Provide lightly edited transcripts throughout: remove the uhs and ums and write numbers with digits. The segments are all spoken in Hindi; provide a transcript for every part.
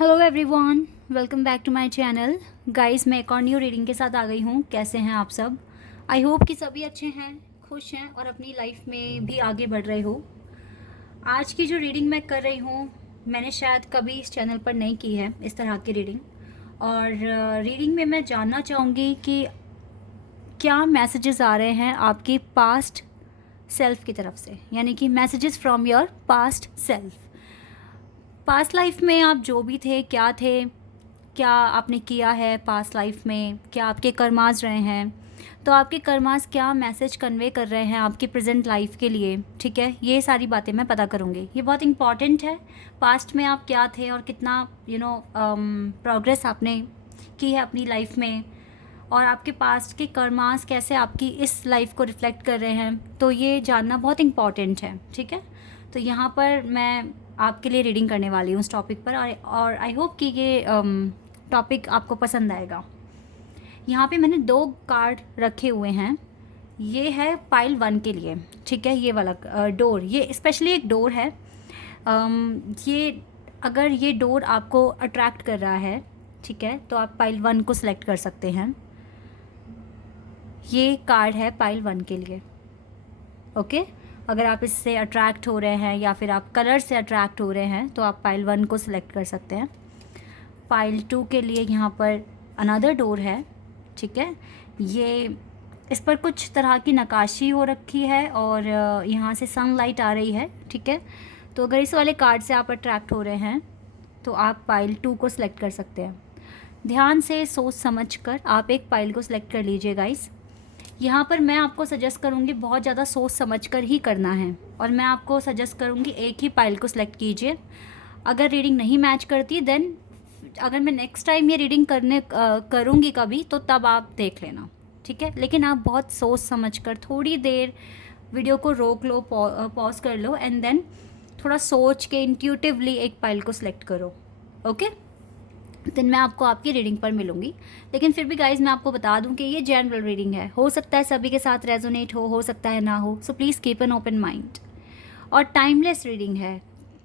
Hello everyone, welcome back to my channel. Guys, मैं एक और न्यू रीडिंग के साथ आ गई हूँ। कैसे हैं आप सब? आई होप कि सभी अच्छे हैं, खुश हैं और अपनी लाइफ में भी आगे बढ़ रहे हो। आज की जो रीडिंग मैं कर रही हूँ, मैंने शायद कभी इस चैनल पर नहीं की है इस तरह की रीडिंग। और रीडिंग में मैं जानना चाहूँगी कि क्या मैसेजेस आ रहे हैं आपकी पास्ट सेल्फ की तरफ से, यानी कि messages from your past self. Past life में आप जो भी थे, क्या थे, क्या आपने किया है पास्ट लाइफ में, क्या आपके कर्मास रहे हैं, तो आपके कर्मास क्या मैसेज कन्वे कर रहे हैं आपकी प्रेजेंट लाइफ के लिए। ठीक है, ये सारी बातें मैं पता करूँगी। ये बहुत इंपॉर्टेंट है। पास्ट में आप क्या थे और कितना प्रोग्रेस आपने की है अपनी लाइफ में, और आपके पास्ट के कर्मास कैसे आपकी इस लाइफ को रिफ्लेक्ट कर रहे हैं, तो ये जानना बहुत इम्पॉर्टेंट है। ठीक है, तो यहाँ पर मैं आपके लिए रीडिंग करने वाली हूँ इस टॉपिक पर, और आई होप कि ये टॉपिक आपको पसंद आएगा। यहाँ पे मैंने 2 कार्ड रखे हुए हैं। ये है पाइल 1 के लिए। ठीक है, ये वाला डोर, ये स्पेशली एक डोर है। ये अगर ये डोर आपको अट्रैक्ट कर रहा है, ठीक है, तो आप पाइल 1 को सिलेक्ट कर सकते हैं। ये कार्ड है पाइल 1 के लिए। ओके, अगर आप इससे अट्रैक्ट हो रहे हैं या फिर आप कलर से अट्रैक्ट हो रहे हैं तो आप पाइल 1 को सिलेक्ट कर सकते हैं। पाइल 2 के लिए यहाँ पर अनदर डोर है। ठीक है, ये इस पर कुछ तरह की नक्काशी हो रखी है और यहाँ से सनलाइट आ रही है। ठीक है, तो अगर इस वाले कार्ड से आप अट्रैक्ट हो रहे हैं तो आप पाइल 2 को सिलेक्ट कर सकते हैं। ध्यान से सोच समझ कर आप एक पाइल को सिलेक्ट कर लीजिए गाइस। यहाँ पर मैं आपको सजेस्ट करूँगी बहुत ज़्यादा सोच समझ कर ही करना है, और मैं आपको सजेस्ट करूँगी एक ही पाइल को सिलेक्ट कीजिए। अगर रीडिंग नहीं मैच करती देन अगर मैं नेक्स्ट टाइम ये रीडिंग करूँगी कभी, तो तब आप देख लेना। ठीक है, लेकिन आप बहुत सोच समझ कर थोड़ी देर वीडियो को रोक लो, पॉज कर लो, एंड देन थोड़ा सोच के इंट्यूटिवली एक पाइल को सिलेक्ट करो। ओके, दिन मैं आपको आपकी रीडिंग पर मिलूंगी। लेकिन फिर भी गाइज मैं आपको बता दूं कि ये जनरल रीडिंग है, हो सकता है सभी के साथ रेजोनेट हो सकता है ना हो, so please keep an open mind. और टाइमलेस रीडिंग है,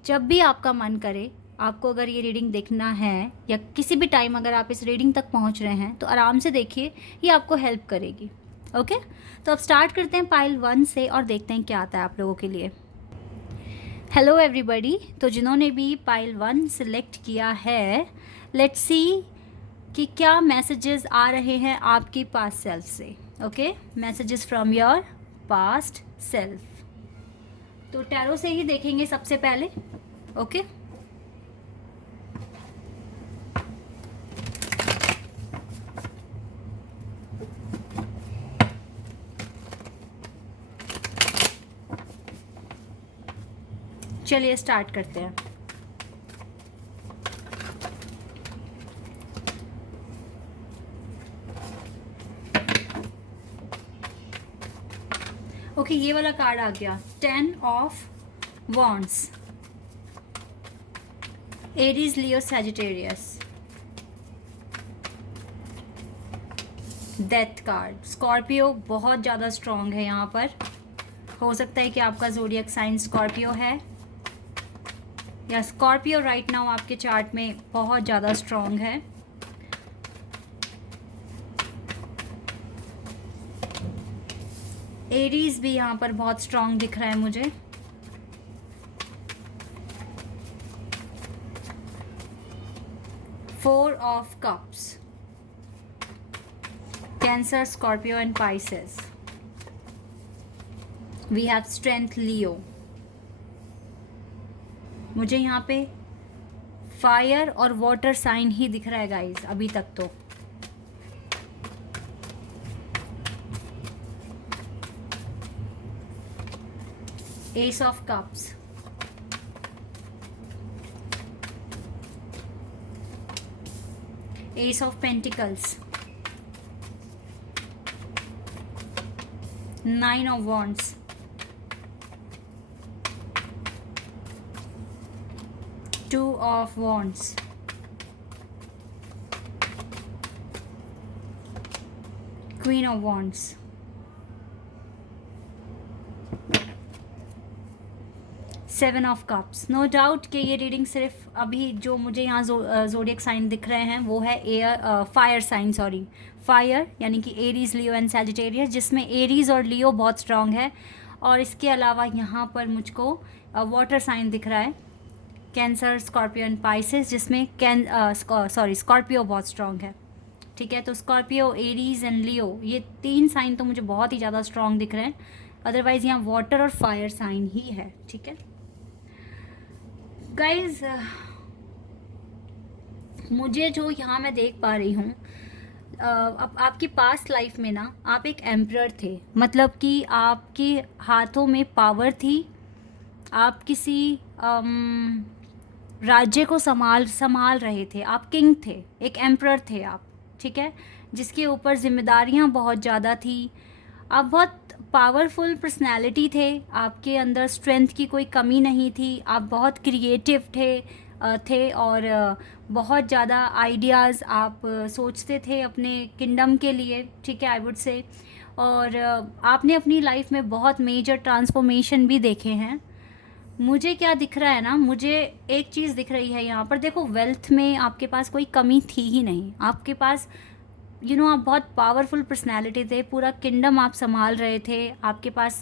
जब भी आपका मन करे, आपको अगर ये रीडिंग देखना है या किसी भी टाइम अगर आप इस रीडिंग तक पहुंच रहे हैं तो आराम से देखिए, ये आपको हेल्प करेगी। ओके, तो अब स्टार्ट करते हैं पाइल 1 से और देखते हैं क्या आता है आप लोगों के लिए। हेलो एवरीबॉडी, तो जिन्होंने भी पाइल 1 सिलेक्ट किया है, लेट्स सी कि क्या मैसेजेस आ रहे हैं आपकी पास्ट सेल्फ से। Okay, messages from your past self. तो टैरो से ही देखेंगे सबसे पहले। ओके, चलिए स्टार्ट करते हैं। ओके, ये वाला कार्ड आ गया, 10 of wands. Aries, Leo, Sagittarius. Death card, Scorpio बहुत ज़्यादा स्ट्रॉन्ग है यहाँ पर। हो सकता है कि आपका ज़ोडिएक साइन स्कॉर्पियो है, या स्कॉर्पियो राइट नाउ आपके चार्ट में बहुत ज़्यादा स्ट्रॉन्ग है। एरीज भी यहाँ पर बहुत स्ट्रॉन्ग दिख रहा है मुझे। Four of cups, Cancer, Scorpio and Pisces. We have strength, Leo. मुझे यहाँ पे फायर और वाटर साइन ही दिख रहा है गाइस अभी तक तो। Ace of cups, ace of pentacles, 9 of wands, two of wands, queen of wands, 7 of cups. No doubt कि ये रीडिंग सिर्फ अभी जो मुझे यहाँ ज़ोडिएक साइन दिख रहे हैं वो है air fire sign, sorry fire, यानी कि एरीज़, लियो एंड सैजिटेरियस, जिसमें एरीज़ और लियो बहुत स्ट्रांग है। और इसके अलावा यहाँ पर मुझको वाटर साइन दिख रहा है, कैंसर, स्कॉर्पियो एंड पाइसेस, जिसमें स्कॉर्पियो बहुत स्ट्रांग है। ठीक है, तो स्कॉर्पियो, एरीज़ एंड लियो, ये 3 साइन तो मुझे बहुत ही ज़्यादा स्ट्रांग दिख रहे हैं। अदरवाइज़ यहाँ वाटर और फायर साइन ही है। ठीक है गाइज, मुझे जो यहाँ मैं देख पा रही हूँ, अब आपकी पास्ट लाइफ में ना आप एक एम्परर थे, मतलब कि आपके हाथों में पावर थी, आप किसी राज्य को संभाल रहे थे, आप किंग थे, एक एम्परर थे आप। ठीक है, जिसके ऊपर जिम्मेदारियाँ बहुत ज़्यादा थी। आप बहुत पावरफुल पर्सनैलिटी थे, आपके अंदर स्ट्रेंथ की कोई कमी नहीं थी, आप बहुत क्रिएटिव थे और बहुत ज़्यादा आइडियाज़ आप सोचते थे अपने किंगडम के लिए। ठीक है, आई वुड से। और आपने अपनी लाइफ में बहुत मेजर ट्रांसफॉर्मेशन भी देखे हैं। मुझे क्या दिख रहा है ना, मुझे एक चीज़ दिख रही है यहाँ पर, देखो वेल्थ में आपके पास कोई कमी थी ही नहीं, आपके पास आप बहुत पावरफुल पर्सनैलिटी थे, पूरा किंगडम आप संभाल रहे थे, आपके पास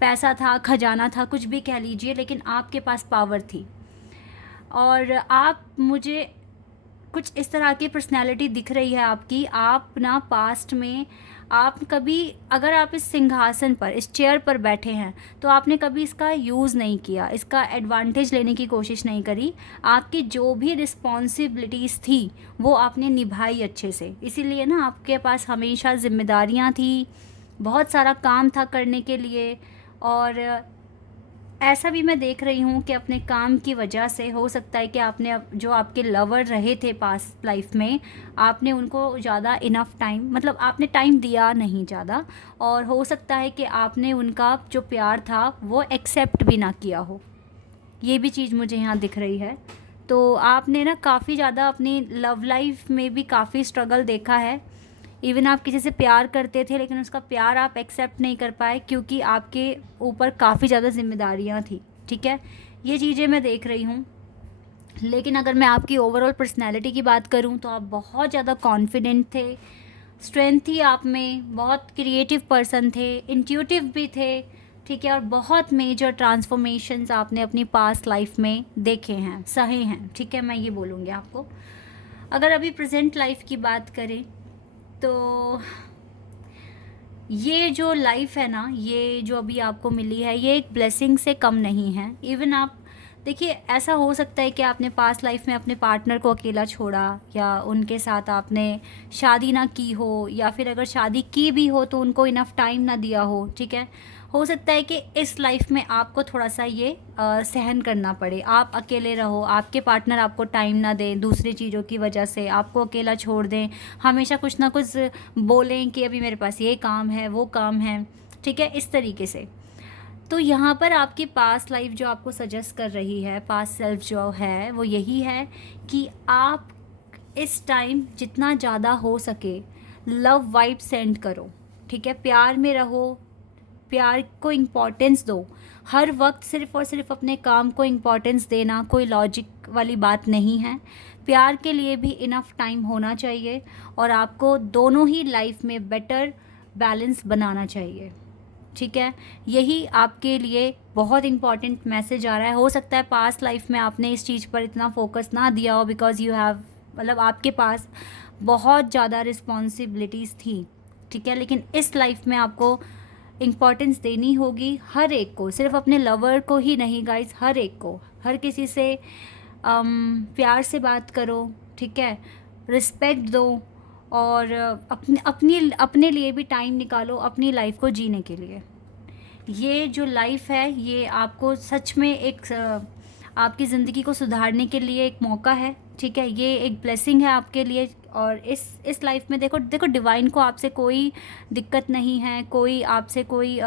पैसा था, खजाना था, कुछ भी कह लीजिए, लेकिन आपके पास पावर थी। और आप, मुझे कुछ इस तरह की पर्सनैलिटी दिख रही है आपकी। आप ना पास्ट में आप कभी, अगर आप इस सिंहासन पर, इस चेयर पर बैठे हैं, तो आपने कभी इसका यूज़ नहीं किया, इसका एडवांटेज लेने की कोशिश नहीं करी। आपकी जो भी रिस्पॉन्सिबिलिटीज़ थी वो आपने निभाई अच्छे से, इसीलिए ना आपके पास हमेशा जिम्मेदारियां थी, बहुत सारा काम था करने के लिए। और ऐसा भी मैं देख रही हूँ कि अपने काम की वजह से हो सकता है कि आपने जो आपके लवर रहे थे पास्ट लाइफ में, आपने उनको ज़्यादा इनफ टाइम, मतलब आपने टाइम दिया नहीं ज़्यादा, और हो सकता है कि आपने उनका जो प्यार था वो एक्सेप्ट भी ना किया हो। ये भी चीज़ मुझे यहाँ दिख रही है। तो आपने ना काफ़ी ज़्यादा अपनी लव लाइफ में भी काफ़ी स्ट्रगल देखा है। इवन आप किसी से प्यार करते थे, लेकिन उसका प्यार आप एक्सेप्ट नहीं कर पाए क्योंकि आपके ऊपर काफ़ी ज़्यादा जिम्मेदारियां थी। ठीक है, ये चीज़ें मैं देख रही हूँ। लेकिन अगर मैं आपकी ओवरऑल पर्सनैलिटी की बात करूँ तो आप बहुत ज़्यादा कॉन्फिडेंट थे, स्ट्रेंथ थी आप में, बहुत क्रिएटिव पर्सन थे, इंट्यूटिव भी थे। ठीक है, और बहुत मेजर ट्रांसफॉर्मेशंस आपने अपनी पास्ट लाइफ में देखे हैं, सहे हैं। ठीक है, मैं ये बोलूँगी आपको। अगर अभी प्रेजेंट लाइफ की बात करें तो ये जो लाइफ है ना, ये जो अभी आपको मिली है, ये एक ब्लेसिंग से कम नहीं है। इवन आप देखिए, ऐसा हो सकता है कि आपने पास्ट लाइफ में अपने पार्टनर को अकेला छोड़ा, या उनके साथ आपने शादी ना की हो, या फिर अगर शादी की भी हो तो उनको इनफ टाइम ना दिया हो। ठीक है, हो सकता है कि इस लाइफ में आपको थोड़ा सा ये सहन करना पड़े, आप अकेले रहो, आपके पार्टनर आपको टाइम ना दें, दूसरी चीज़ों की वजह से आपको अकेला छोड़ दें, हमेशा कुछ ना कुछ बोलें कि अभी मेरे पास ये काम है, वो काम है। ठीक है, इस तरीके से। तो यहाँ पर आपकी पास्ट लाइफ जो आपको सजेस्ट कर रही है, पास्ट सेल्फ जो है, वो यही है कि आप इस टाइम जितना ज़्यादा हो सके लव वाइब सेंड करो। ठीक है, प्यार में रहो, प्यार को इम्पोर्टेंस दो। हर वक्त सिर्फ़ और सिर्फ अपने काम को इम्पोर्टेंस देना कोई लॉजिक वाली बात नहीं है। प्यार के लिए भी इनफ टाइम होना चाहिए, और आपको दोनों ही लाइफ में बेटर बैलेंस बनाना चाहिए। ठीक है, यही आपके लिए बहुत इम्पॉर्टेंट मैसेज आ रहा है। हो सकता है पास्ट लाइफ में आपने इस चीज़ पर इतना फोकस ना दिया हो, बिकॉज़ यू हैव, मतलब आपके पास बहुत ज़्यादा रिस्पॉन्सिबिलिटीज़ थी। ठीक है, लेकिन इस लाइफ में आपको इम्पॉर्टेंस देनी होगी हर एक को, सिर्फ अपने लवर को ही नहीं गाइस, हर एक को, हर किसी से प्यार से बात करो। ठीक है, रिस्पेक्ट दो, और अपने लिए भी टाइम निकालो अपनी लाइफ को जीने के लिए। ये जो लाइफ है ये आपको सच में एक आपकी ज़िंदगी को सुधारने के लिए एक मौका है। ठीक है, ये एक ब्लेसिंग है आपके लिए। और इस लाइफ में देखो डिवाइन को आपसे कोई दिक्कत नहीं है, कोई आपसे कोई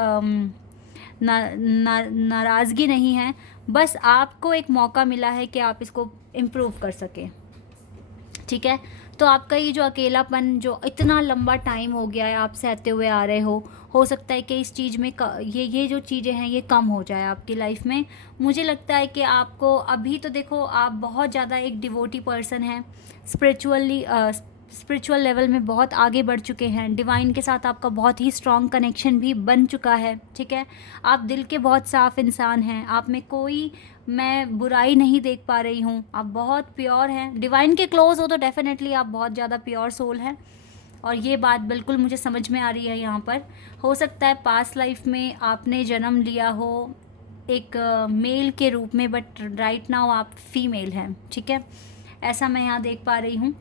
नाराज़गी नहीं है, बस आपको एक मौका मिला है कि आप इसको इम्प्रूव कर सकें। ठीक है, तो आपका ये जो अकेलापन जो इतना लंबा टाइम हो गया है आप सहते हुए आ रहे हो सकता है कि इस चीज़ में ये जो चीज़ें हैं ये कम हो जाए आपकी लाइफ में। मुझे लगता है कि आपको अभी तो देखो आप बहुत ज़्यादा एक डिवोटी पर्सन हैं, स्पिरिचुअल लेवल में बहुत आगे बढ़ चुके हैं, डिवाइन के साथ आपका बहुत ही स्ट्रॉन्ग कनेक्शन भी बन चुका है, ठीक है। आप दिल के बहुत साफ़ इंसान हैं, आप में कोई मैं बुराई नहीं देख पा रही हूँ, आप बहुत प्योर हैं, डिवाइन के क्लोज हो तो डेफिनेटली आप बहुत ज़्यादा प्योर सोल हैं। और ये बात बिल्कुल मुझे समझ में आ रही है यहाँ पर। हो सकता है पास्ट लाइफ में आपने जन्म लिया हो एक मेल के रूप में, बट राइट नाउ आप फीमेल हैं, ठीक है, ऐसा मैं यहाँ देख पा रही हूँ।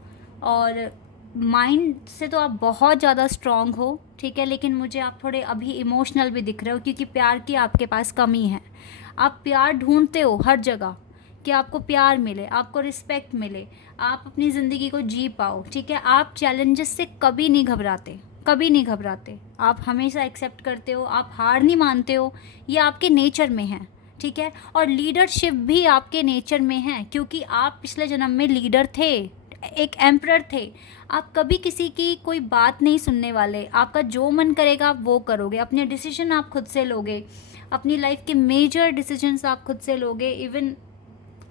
और माइंड से तो आप बहुत ज़्यादा स्ट्रॉन्ग हो, ठीक है, लेकिन मुझे आप थोड़े अभी इमोशनल भी दिख रहे हो, क्योंकि प्यार की आपके पास कमी है। आप प्यार ढूंढते हो हर जगह कि आपको प्यार मिले, आपको रिस्पेक्ट मिले, आप अपनी ज़िंदगी को जी पाओ, ठीक है। आप चैलेंजेस से कभी नहीं घबराते, कभी नहीं घबराते, आप हमेशा एक्सेप्ट करते हो, आप हार नहीं मानते हो, ये आपके नेचर में है, ठीक है। और लीडरशिप भी आपके नेचर में है, क्योंकि आप पिछले जन्म में लीडर थे, एक एम्परर थे। आप कभी किसी की कोई बात नहीं सुनने वाले, आपका जो मन करेगा आप वो करोगे, अपने डिसीजन आप खुद से लोगे, अपनी लाइफ के मेजर डिसीजंस आप खुद से लोगे। इवन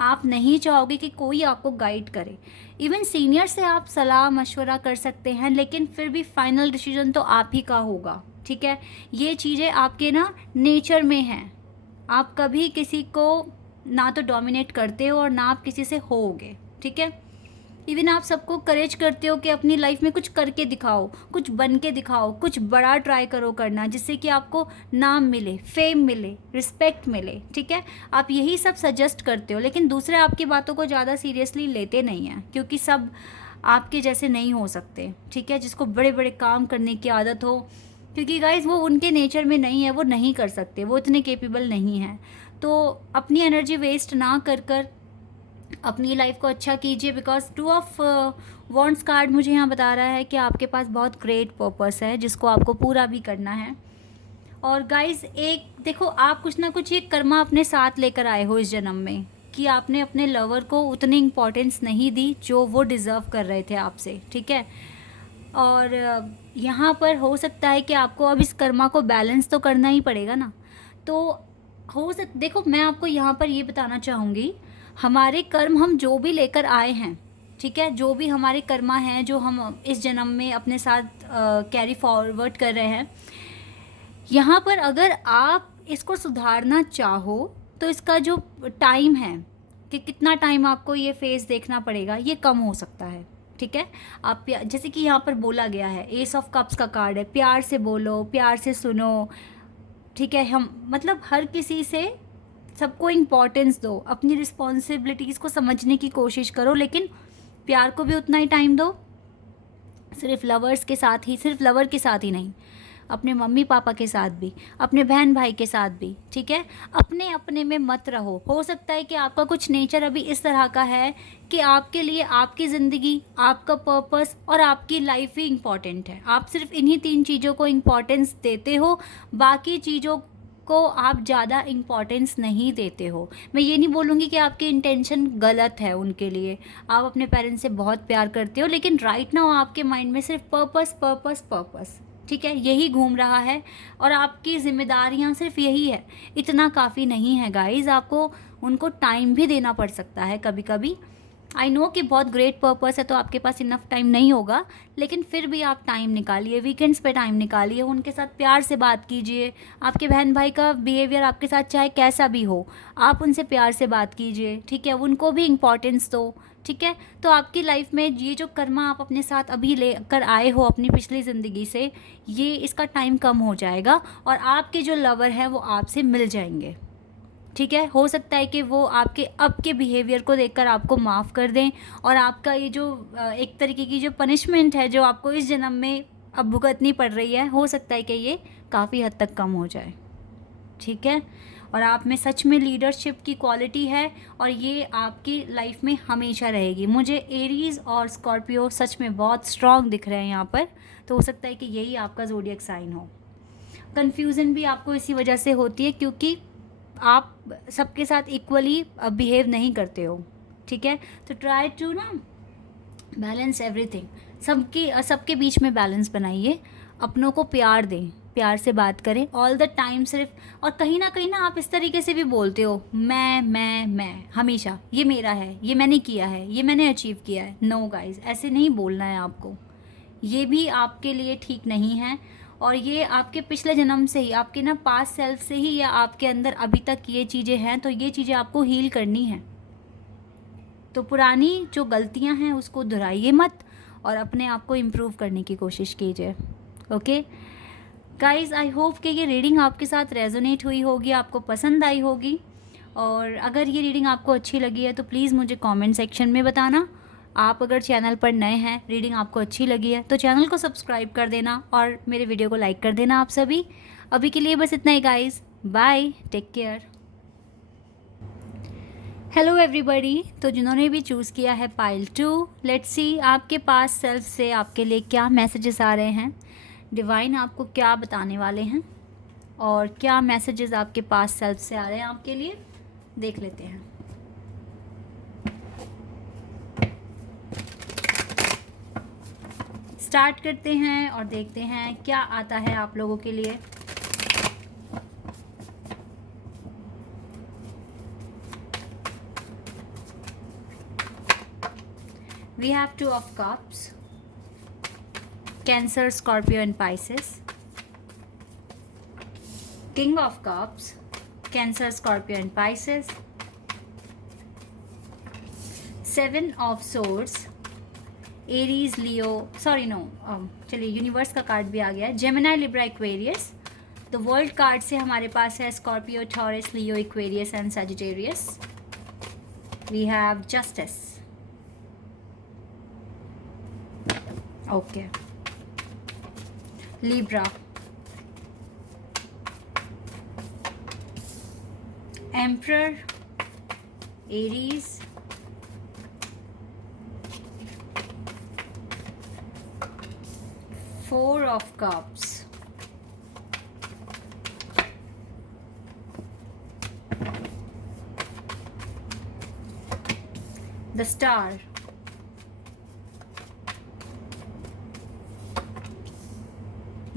आप नहीं चाहोगे कि कोई आपको गाइड करे, इवन सीनियर से आप सलाह मशवरा कर सकते हैं, लेकिन फिर भी फाइनल डिसीजन तो आप ही का होगा, ठीक है। ये चीज़ें आपके ना नेचर में हैं, आप कभी किसी को ना तो डोमिनेट करते हो और ना आप किसी से होगे, ठीक है। इवन आप सबको करेज करते हो कि अपनी लाइफ में कुछ करके दिखाओ, कुछ बन के दिखाओ, कुछ बड़ा ट्राई करो करना, जिससे कि आपको नाम मिले, फेम मिले, रिस्पेक्ट मिले, ठीक है। आप यही सब सजेस्ट करते हो, लेकिन दूसरे आपकी बातों को ज़्यादा सीरियसली लेते नहीं हैं, क्योंकि सब आपके जैसे नहीं हो सकते, ठीक है। जिसको बड़े बड़े काम करने की आदत हो, क्योंकि गाइज वो उनके नेचर में नहीं है, वो नहीं कर सकते, वो इतने केपेबल नहीं हैं। तो अपनी एनर्जी वेस्ट ना कर कर अपनी लाइफ को अच्छा कीजिए, बिकॉज 2 ऑफ वॉन्ड्स कार्ड मुझे यहाँ बता रहा है कि आपके पास बहुत ग्रेट पर्पस है जिसको आपको पूरा भी करना है। और गाइज एक देखो, आप कुछ ना कुछ एक कर्मा अपने साथ लेकर आए हो इस जन्म में, कि आपने अपने लवर को उतनी इम्पोर्टेंस नहीं दी जो वो डिज़र्व कर रहे थे आपसे, ठीक है। और यहाँ पर हो सकता है कि आपको अब इस कर्मा को बैलेंस तो करना ही पड़ेगा ना। तो देखो, मैं आपको यहाँ पर ये बताना चाहूँगी, हमारे कर्म हम जो भी लेकर आए हैं, ठीक है, जो भी हमारे कर्मा हैं जो हम इस जन्म में अपने साथ कैरी फॉरवर्ड कर रहे हैं, यहाँ पर अगर आप इसको सुधारना चाहो तो इसका जो टाइम है कि कितना टाइम आपको ये फेस देखना पड़ेगा, ये कम हो सकता है, ठीक है। आप जैसे कि यहाँ पर बोला गया है, एस ऑफ कप्स का कार्ड है, प्यार से बोलो, प्यार से सुनो, ठीक है। हम मतलब हर किसी से सबको इम्पोर्टेंस दो, अपनी रिस्पॉन्सिबिलिटीज़ को समझने की कोशिश करो, लेकिन प्यार को भी उतना ही टाइम दो। सिर्फ लवर के साथ ही नहीं, अपने मम्मी पापा के साथ भी, अपने बहन भाई के साथ भी, ठीक है। अपने अपने में मत रहो। हो सकता है कि आपका कुछ नेचर अभी इस तरह का है कि आपके लिए आपकी ज़िंदगी, आपका पर्पस और आपकी लाइफ ही इम्पॉर्टेंट है। आप सिर्फ इन्हीं 3 चीज़ों को इम्पॉर्टेंस देते हो, बाकी चीज़ों को आप ज़्यादा इम्पॉर्टेंस नहीं देते हो। मैं ये नहीं बोलूँगी कि आपकी इंटेंशन गलत है उनके लिए, आप अपने पेरेंट्स से बहुत प्यार करते हो, लेकिन राइट नाउ आपके माइंड में सिर्फ पर्पस पर्पस पर्पस, ठीक है, यही घूम रहा है। और आपकी जिम्मेदारियां सिर्फ यही है, इतना काफ़ी नहीं है गाइज़, आपको उनको टाइम भी देना पड़ सकता है कभी कभी। आई नो कि बहुत ग्रेट पर्पस है तो आपके पास इनफ टाइम नहीं होगा, लेकिन फिर भी आप टाइम निकालिए, वीकेंड्स पे टाइम निकालिए, उनके साथ प्यार से बात कीजिए। आपके बहन भाई का बिहेवियर आपके साथ चाहे कैसा भी हो, आप उनसे प्यार से बात कीजिए, ठीक है, उनको भी इम्पोर्टेंस दो, ठीक है। तो आपकी लाइफ में ये जो कर्मा आप अपने साथ अभी लेकर आए हो अपनी पिछली ज़िंदगी से, ये इसका टाइम कम हो जाएगा और आपके जो लवर हैं वो आपसे मिल जाएंगे, ठीक है। हो सकता है कि वो आपके अब के बिहेवियर को देखकर आपको माफ़ कर दें, और आपका ये जो एक तरीके की जो पनिशमेंट है जो आपको इस जन्म में अब भुगतनी पड़ रही है, हो सकता है कि ये काफ़ी हद तक कम हो जाए, ठीक है। और आप में सच में लीडरशिप की क्वालिटी है और ये आपकी लाइफ में हमेशा रहेगी। मुझे एरीज़ और स्कॉर्पियो सच में बहुत स्ट्रॉन्ग दिख रहे हैं यहाँ पर, तो हो सकता है कि यही आपका ज़ोडिएक साइन हो। कन्फ्यूज़न भी आपको इसी वजह से होती है क्योंकि आप सबके साथ इक्वली बिहेव नहीं करते हो, ठीक है। तो ट्राई टू ना बैलेंस एवरीथिंग, सबके बीच में बैलेंस बनाइए, अपनों को प्यार दें, प्यार से बात करें ऑल द टाइम सिर्फ। और कहीं ना आप इस तरीके से भी बोलते हो, मैं हमेशा, ये मेरा है, ये मैंने किया है, ये मैंने अचीव किया है। नो गाइस, ऐसे नहीं बोलना है आपको, ये भी आपके लिए ठीक नहीं है। और ये आपके पिछले जन्म से ही, आपके ना पास्ट सेल्फ से ही, या आपके अंदर अभी तक ये चीज़ें हैं, तो ये चीज़ें आपको हील करनी है। तो पुरानी जो गलतियां हैं उसको दोहराइए मत, और अपने आप को इम्प्रूव करने की कोशिश कीजिए। ओके गाइज़, आई होप कि ये रीडिंग आपके साथ रेजोनेट हुई होगी, आपको पसंद आई होगी। और अगर ये रीडिंग आपको अच्छी लगी है तो प्लीज़ मुझे कमेंट सेक्शन में बताना। आप अगर चैनल पर नए हैं, रीडिंग आपको अच्छी लगी है तो चैनल को सब्सक्राइब कर देना और मेरे वीडियो को लाइक कर देना आप सभी। अभी के लिए बस इतना ही guys, bye, take care. Hello everybody, तो जिन्होंने भी चूज़ किया है पाइल 2, लेट्स सी आपके पास सेल्फ से आपके लिए क्या मैसेजेस आ रहे हैं, डिवाइन आपको क्या बताने वाले हैं, और क्या मैसेजेस आपके पास सेल्फ से आ रहे हैं आपके लिए, देख लेते हैं। स्टार्ट करते हैं और देखते हैं क्या आता है आप लोगों के लिए। We have Two of Cups, Cancer, Scorpio and Pisces. King of Cups, Cancer, Scorpio and Pisces. Seven of Swords, Aries, Leo, चलिए यूनिवर्स का कार्ड भी आ गया है, Gemini, Libra, Aquarius. The world card से हमारे पास है Scorpio, Taurus, Leo, Aquarius and Sagittarius. We have justice. Okay, Libra, emperor, Aries, four of cups, the star,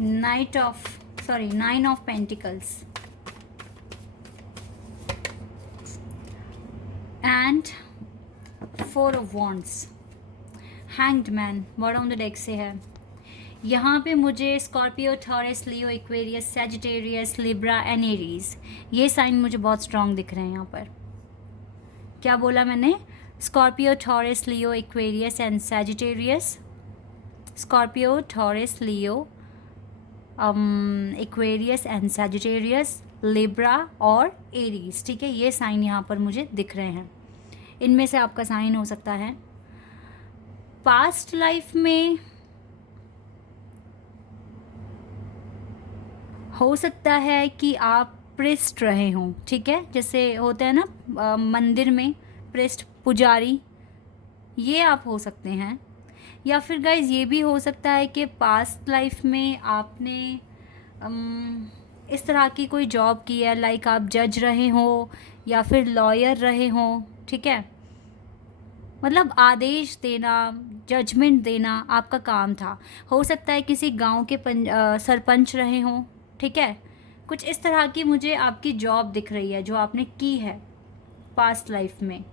nine of pentacles and four of wands. Hanged man bottom of the deck से है। यहाँ पे मुझे Scorpio, Taurus, Leo, Aquarius, Sagittarius, Libra and Aries, ये साइन मुझे बहुत स्ट्रॉन्ग दिख रहे हैं यहाँ पर। क्या बोला मैंने? Scorpio, Taurus, Leo, Aquarius and Sagittarius. Scorpio, Taurus, Leo, Aquarius and Sagittarius, Libra और एरीज। ठीक है, ये साइन यहाँ पर मुझे दिख रहे हैं। इनमें से आपका साइन हो सकता है। पास्ट लाइफ में हो सकता है कि आप प्रिस्ट रहे हों। ठीक है, जैसे होते हैं ना मंदिर में प्रिस्ट, पुजारी, ये आप हो सकते हैं। या फिर गाइज ये भी हो सकता है कि पास्ट लाइफ में आपने इस तरह की कोई जॉब की है, लाइक आप जज रहे हो या फिर लॉयर रहे हो। ठीक है, मतलब आदेश देना, जजमेंट देना आपका काम था। हो सकता है किसी गांव के सरपंच रहे हों। ठीक है, कुछ इस तरह की मुझे आपकी जॉब दिख रही है जो आपने की है पास्ट लाइफ में।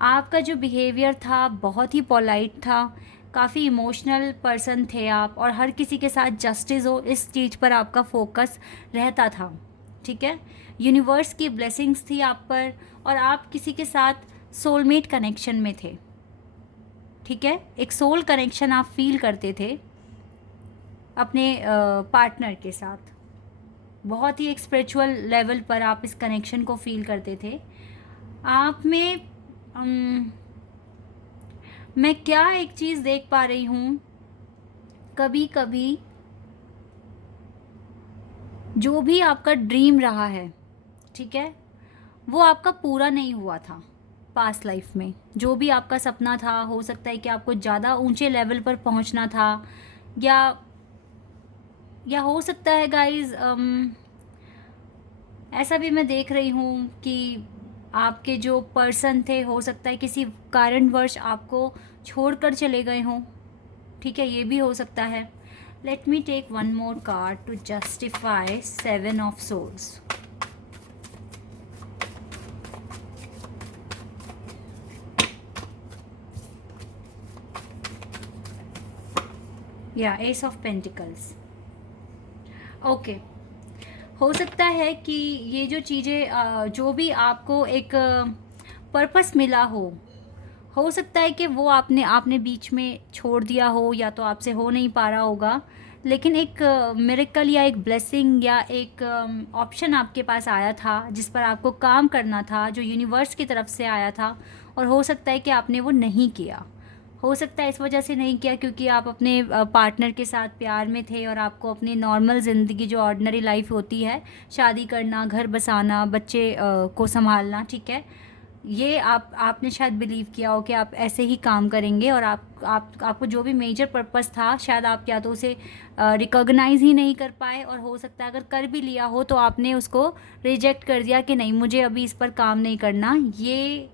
आपका जो बिहेवियर था बहुत ही पोलाइट था, काफ़ी इमोशनल पर्सन थे आप, और हर किसी के साथ जस्टिस हो इस चीज़ पर आपका फोकस रहता था। ठीक है, यूनिवर्स की ब्लेसिंग्स थी आप पर, और आप किसी के साथ सोलमेट कनेक्शन में थे। ठीक है, एक सोल कनेक्शन आप फील करते थे अपने पार्टनर के साथ। बहुत ही एक स्पिरिचुअल लेवल पर आप इस कनेक्शन को फील करते थे। आप में मैं क्या एक चीज़ देख पा रही हूँ, कभी कभी जो भी आपका ड्रीम रहा है, ठीक है, वो आपका पूरा नहीं हुआ था पास्ट लाइफ में। जो भी आपका सपना था, हो सकता है कि आपको ज़्यादा ऊंचे लेवल पर पहुंचना था, या हो सकता है गाइज ऐसा भी मैं देख रही हूँ कि आपके जो पर्सन थे हो सकता है किसी कारणवश आपको छोड़कर चले गए हों, ठीक है, ये भी हो सकता है। Let me take one more card to justify 7 of swords. या एस ऑफ पेंटिकल्स। ओके, हो सकता है कि ये जो चीज़ें जो भी आपको एक पर्पस मिला हो सकता है कि वो आपने बीच में छोड़ दिया हो, या तो आपसे हो नहीं पा रहा होगा, लेकिन एक मिरेकल या एक ब्लेसिंग या एक ऑप्शन आपके पास आया था जिस पर आपको काम करना था, जो यूनिवर्स की तरफ से आया था, और हो सकता है कि आपने वो नहीं किया। हो सकता है इस वजह से नहीं किया क्योंकि आप अपने पार्टनर के साथ प्यार में थे और आपको अपनी नॉर्मल ज़िंदगी जो ऑर्डिनरी लाइफ होती है, शादी करना, घर बसाना, बच्चे को संभालना, ठीक है, ये आपने शायद बिलीव किया हो कि आप ऐसे ही काम करेंगे, और आपको जो भी मेजर पर्पस था शायद आप या तो उसे रिकॉग्नाइज़ ही नहीं कर पाए, और हो सकता है अगर कर भी लिया हो तो आपने उसको रिजेक्ट कर दिया कि नहीं, मुझे अभी इस पर काम नहीं करना। ये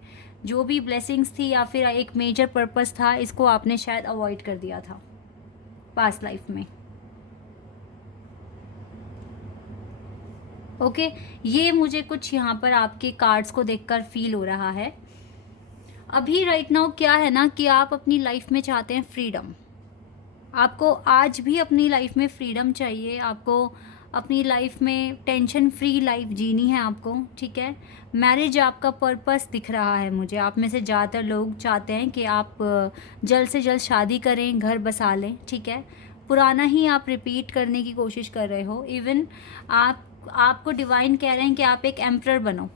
जो भी ब्लेसिंग्स थी या फिर एक मेजर पर्पस था, इसको आपने शायद अवॉइड कर दिया था पास्ट लाइफ में। ओके, ये मुझे कुछ यहाँ पर आपके कार्ड्स को देखकर फील हो रहा है। अभी राइट नाउ क्या है ना कि आप अपनी लाइफ में चाहते हैं फ्रीडम। आपको आज भी अपनी लाइफ में फ्रीडम चाहिए, आपको अपनी लाइफ में टेंशन फ्री लाइफ जीनी है आपको, ठीक है। मैरिज आपका पर्पस दिख रहा है मुझे, आप में से ज़्यादातर लोग चाहते हैं कि आप जल्द से जल्द शादी करें, घर बसा लें, ठीक है। पुराना ही आप रिपीट करने की कोशिश कर रहे हो। इवन आपको डिवाइन कह रहे हैं कि आप एक एम्परर बनो,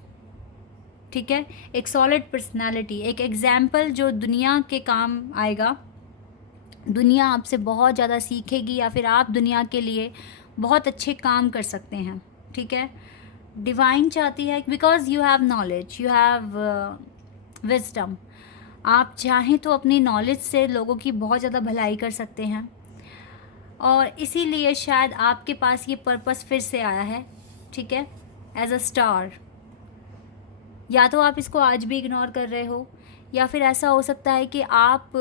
ठीक है, एक सॉलिड पर्सनालिटी, एक एग्जाम्पल जो दुनिया के काम आएगा। दुनिया आपसे बहुत ज़्यादा सीखेगी, या फिर आप दुनिया के लिए बहुत अच्छे काम कर सकते हैं, ठीक है। डिवाइन चाहती है because you have knowledge, you have wisdom. आप चाहें तो अपनी नॉलेज से लोगों की बहुत ज़्यादा भलाई कर सकते हैं, और इसीलिए शायद आपके पास ये पर्पस फिर से आया है, ठीक है, एज अ स्टार। या तो आप इसको आज भी इग्नोर कर रहे हो, या फिर ऐसा हो सकता है कि आप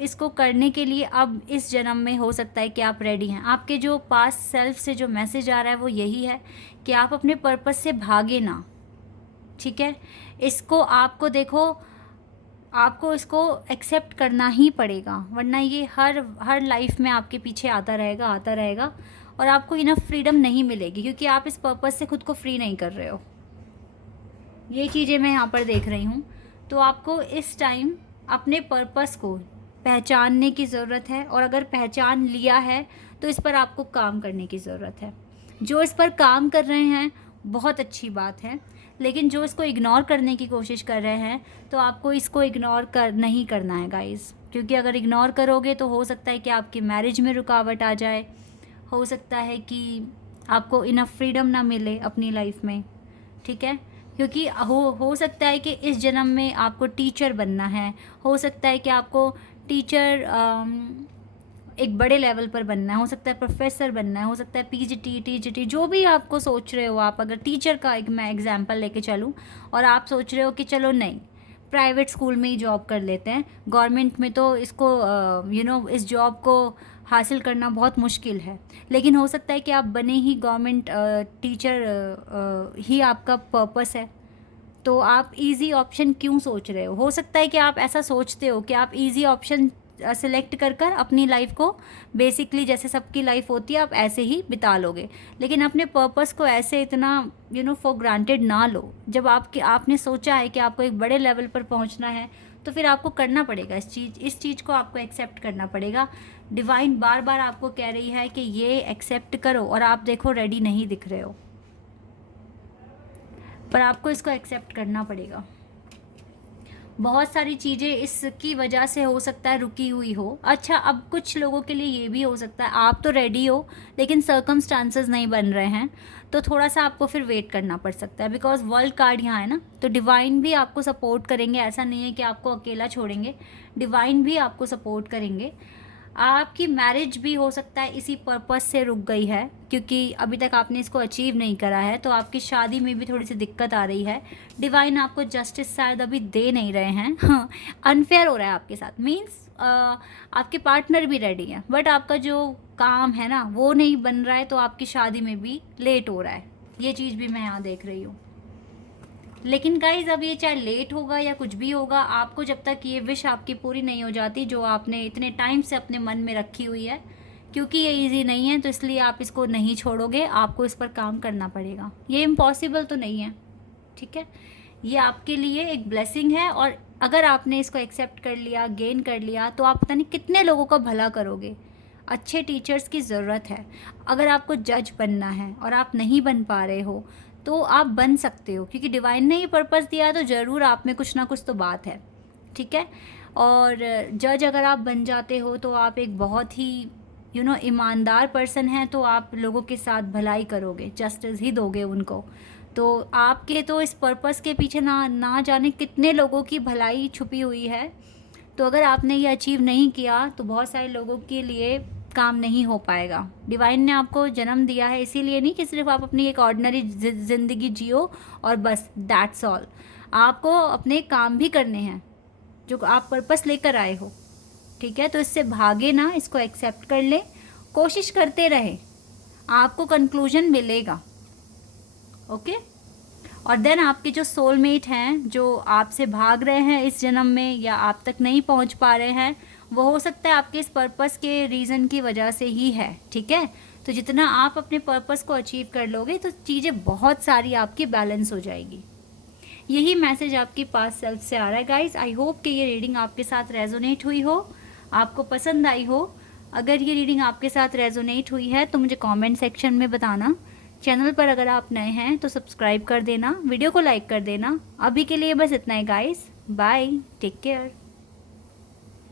इसको करने के लिए अब इस जन्म में हो सकता है कि आप रेडी हैं। आपके जो पास्ट सेल्फ से जो मैसेज आ रहा है वो यही है कि आप अपने पर्पस से भागे ना, ठीक है। इसको आपको देखो, आपको इसको एक्सेप्ट करना ही पड़ेगा, वरना ये हर लाइफ में आपके पीछे आता रहेगा, और आपको इनफ फ्रीडम नहीं मिलेगी क्योंकि आप इस पर्पस से खुद को फ्री नहीं कर रहे हो। ये चीज़ें मैं यहाँ पर देख रही हूँ। तो आपको इस टाइम अपने पर्पस को पहचानने की ज़रूरत है, और अगर पहचान लिया है तो इस पर आपको काम करने की ज़रूरत है। जो इस पर काम कर रहे हैं बहुत अच्छी बात है, लेकिन जो इसको इग्नोर करने की कोशिश कर रहे हैं तो आपको इसको इग्नोर नहीं करना है गाइस, क्योंकि अगर इग्नोर करोगे तो हो सकता है कि आपकी मैरिज में रुकावट आ जाए, हो सकता है कि आपको इनफ फ्रीडम ना मिले अपनी लाइफ में, ठीक है। क्योंकि हो सकता है कि इस जन्म में आपको टीचर बनना है, हो सकता है कि आपको टीचर एक बड़े लेवल पर बनना है, हो सकता है प्रोफेसर बनना है, हो सकता है पीजीटी टीजीटी, जो भी आपको सोच रहे हो आप। अगर टीचर का एक मैं एग्जांपल लेके चलूँ और आप सोच रहे हो कि चलो नहीं, प्राइवेट स्कूल में ही जॉब कर लेते हैं, गवर्नमेंट में तो इसको इस जॉब को हासिल करना बहुत मुश्किल है, लेकिन हो सकता है कि आप बने ही गवर्नमेंट टीचर ही आपका पर्पस है, तो आप इजी ऑप्शन क्यों सोच रहे हो सकता है कि आप ऐसा सोचते हो कि आप इजी ऑप्शन सिलेक्ट कर अपनी लाइफ को बेसिकली जैसे सबकी लाइफ होती है आप ऐसे ही बिता लोगे, लेकिन अपने पर्पस को ऐसे इतना फॉर ग्रांटेड ना लो। जब आपने सोचा है कि आपको एक बड़े लेवल पर पहुंचना है तो फिर आपको करना पड़ेगा इस चीज़ को आपको एक्सेप्ट करना पड़ेगा। डिवाइन बार बार आपको कह रही है कि ये एक्सेप्ट करो, और आप देखो रेडी नहीं दिख रहे हो, पर आपको इसको एक्सेप्ट करना पड़ेगा। बहुत सारी चीज़ें इसकी वजह से हो सकता है रुकी हुई हो। अच्छा, अब कुछ लोगों के लिए ये भी हो सकता है आप तो रेडी हो लेकिन सर्कमस्टांसेस नहीं बन रहे हैं, तो थोड़ा सा आपको फिर वेट करना पड़ सकता है, बिकॉज वर्ल्ड कार्ड यहाँ है ना, तो डिवाइन भी आपको सपोर्ट करेंगे। ऐसा नहीं है कि आपको अकेला छोड़ेंगे, डिवाइन भी आपको सपोर्ट करेंगे। आपकी मैरिज भी हो सकता है इसी पर्पस से रुक गई है, क्योंकि अभी तक आपने इसको अचीव नहीं करा है, तो आपकी शादी में भी थोड़ी सी दिक्कत आ रही है। डिवाइन आपको जस्टिस शायद अभी दे नहीं रहे हैं। हाँ, अनफेयर हो रहा है आपके साथ, मीन्स आपके पार्टनर भी रेडी हैं बट आपका जो काम है ना वो नहीं बन रहा है, तो आपकी शादी में भी लेट हो रहा है। ये चीज़ भी मैं यहाँ देख रही हूँ। लेकिन गाइज अब ये चाहे लेट होगा या कुछ भी होगा, आपको जब तक ये विश आपकी पूरी नहीं हो जाती जो आपने इतने टाइम से अपने मन में रखी हुई है, क्योंकि ये इजी नहीं है तो इसलिए आप इसको नहीं छोड़ोगे, आपको इस पर काम करना पड़ेगा। ये इम्पॉसिबल तो नहीं है, ठीक है। ये आपके लिए एक ब्लेसिंग है, और अगर आपने इसको एक्सेप्ट कर लिया, गेन कर लिया, तो आप पता नहीं कितने लोगों का भला करोगे। अच्छे टीचर्स की ज़रूरत है। अगर आपको जज बनना है और आप नहीं बन पा रहे हो तो आप बन सकते हो, क्योंकि डिवाइन ने ये पर्पस दिया है तो ज़रूर आप में कुछ ना कुछ तो बात है, ठीक है। और जज अगर आप बन जाते हो तो आप एक बहुत ही ईमानदार पर्सन हैं, तो आप लोगों के साथ भलाई करोगे, जस्टिस ही दोगे उनको। तो आपके तो इस पर्पस के पीछे ना जाने कितने लोगों की भलाई छुपी हुई है। तो अगर आपने ये अचीव नहीं किया तो बहुत सारे लोगों के लिए काम नहीं हो पाएगा। डिवाइन ने आपको जन्म दिया है इसीलिए नहीं कि सिर्फ आप अपनी एक ऑर्डिनरी ज़िंदगी जियो और बस दैट्स ऑल। आपको अपने काम भी करने हैं जो आप पर्पस लेकर आए हो, ठीक है। तो इससे भागे ना, इसको एक्सेप्ट कर ले, कोशिश करते रहे, आपको कंक्लूजन मिलेगा, ओके। और देन आपके जो सोलमेट हैं जो आपसे भाग रहे हैं इस जन्म में या आप तक नहीं पहुंच पा रहे हैं, वो हो सकता है आपके इस पर्पस के रीज़न की वजह से ही है, ठीक है। तो जितना आप अपने पर्पस को अचीव कर लोगे तो चीज़ें बहुत सारी आपकी बैलेंस हो जाएगी। यही मैसेज आपकी पास्ट सेल्फ से आ रहा है गाइस। आई होप कि ये रीडिंग आपके साथ रेजोनेट हुई हो, आपको पसंद आई हो। अगर ये रीडिंग आपके साथ रेजोनेट हुई है तो मुझे कमेंट सेक्शन में बताना। चैनल पर अगर आप नए हैं तो सब्सक्राइब कर देना, वीडियो को लाइक कर देना। अभी के लिए बस इतना ही गाइस, बाय, टेक केयर।